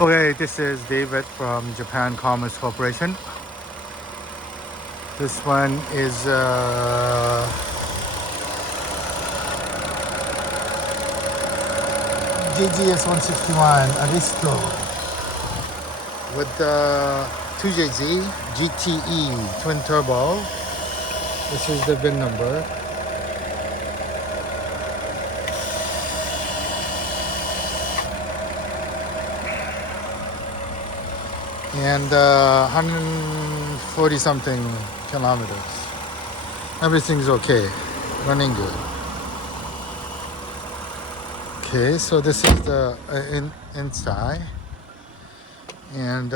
Okay, this is David from Japan Commerce Corporation. This one is JGS-161 Aristo with the 2JZ-GTE twin turbo. This is the VIN number. And 140 something kilometers. Everything's okay, running good. Okay, so this is the inside, and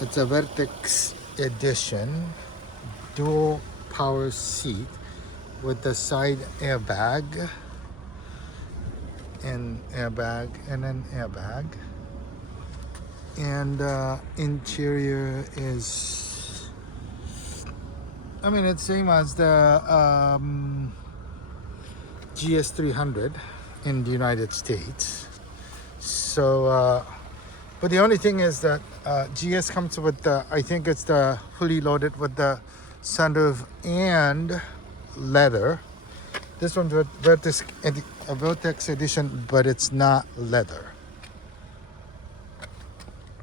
it's a Vertex edition, dual power seat with the side airbag and an airbag. And interior is, I mean, it's same as the GS300 in the United States. So, but the only thing is that GS comes with the, I think it's the fully loaded with the sunroof and leather. This one's Vertex edition, but it's not leather.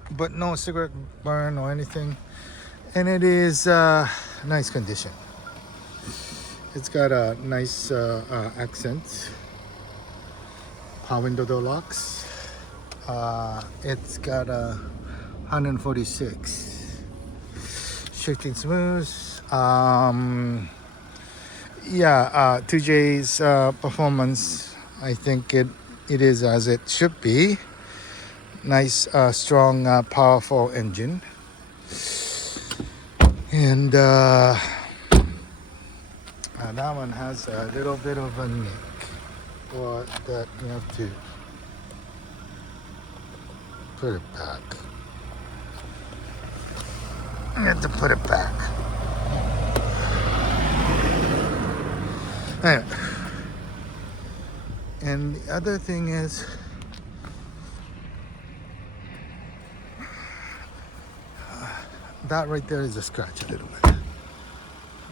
But no cigarette burn or anything. And it is nice condition. It's got a nice accent. Power window door locks. It's got a 146. Shifting smooth. 2J's performance, I think it is as it should be. Nice, strong, powerful engine. And that one has a little bit of a nick, or that you have to put it back. You have to put it back. Anyway. And the other thing is, that right there is a scratch a little bit.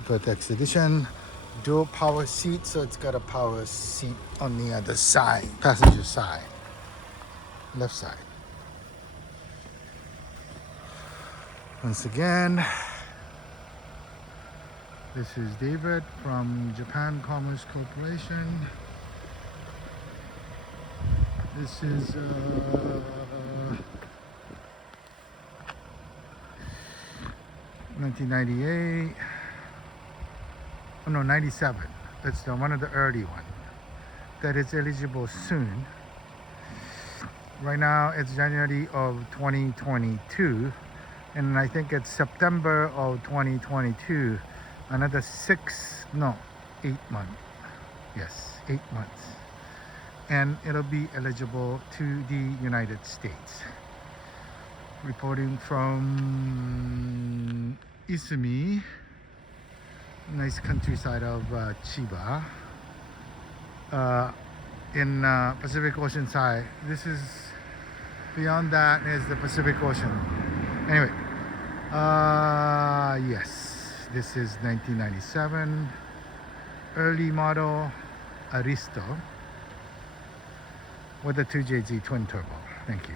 Vertex edition, dual power seat, so it's got a power seat on the other side, passenger side, left side. Once again, this is David from Japan Commerce Corporation. This is 1998. Oh no, 97. That's the one of the early one that is eligible soon. Right now it's January of 2022, and I think it's September of 2022. Another 8 months. Yes, 8 months. And it'll be eligible to the United States. Reporting from Isumi, nice countryside of Chiba, in Pacific Ocean side. This is, beyond that is the Pacific Ocean. Anyway, yes, this is 1997 early model Aristo with a 2JZ twin turbo. Thank you.